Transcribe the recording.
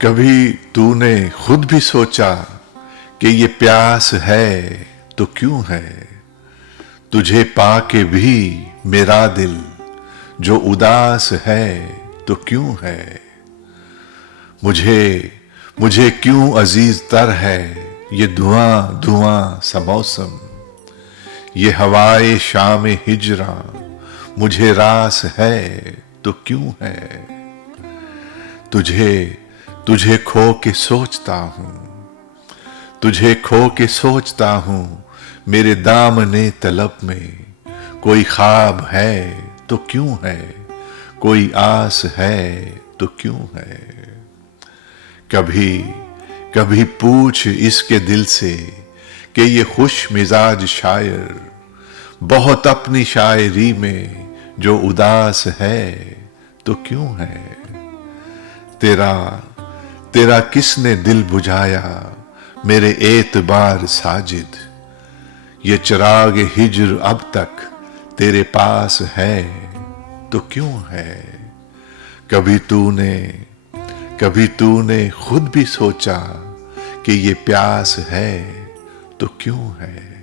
कभी तूने खुद भी सोचा कि ये प्यास है तो क्यों है। तुझे पाके भी मेरा दिल जो उदास है तो क्यों है। मुझे मुझे क्यों अजीज तर है ये धुआं धुआं सा मौसम। ये हवाए शाम हिजरा मुझे रास है तो क्यों है। तुझे तुझे खो के सोचता हूँ, तुझे खो के सोचता हूँ। मेरे दामने तलब में कोई ख्वाब है तो क्यों है, कोई आस है तो क्यों है। कभी कभी पूछ इसके दिल से कि ये खुश मिजाज शायर बहुत अपनी शायरी में जो उदास है तो क्यों है। तेरा तेरा किसने दिल बुझाया मेरे एतबार साजिद। ये चिराग हिज्र अब तक तेरे पास है तो क्यों है। कभी तूने खुद भी सोचा कि ये प्यास है तो क्यों है।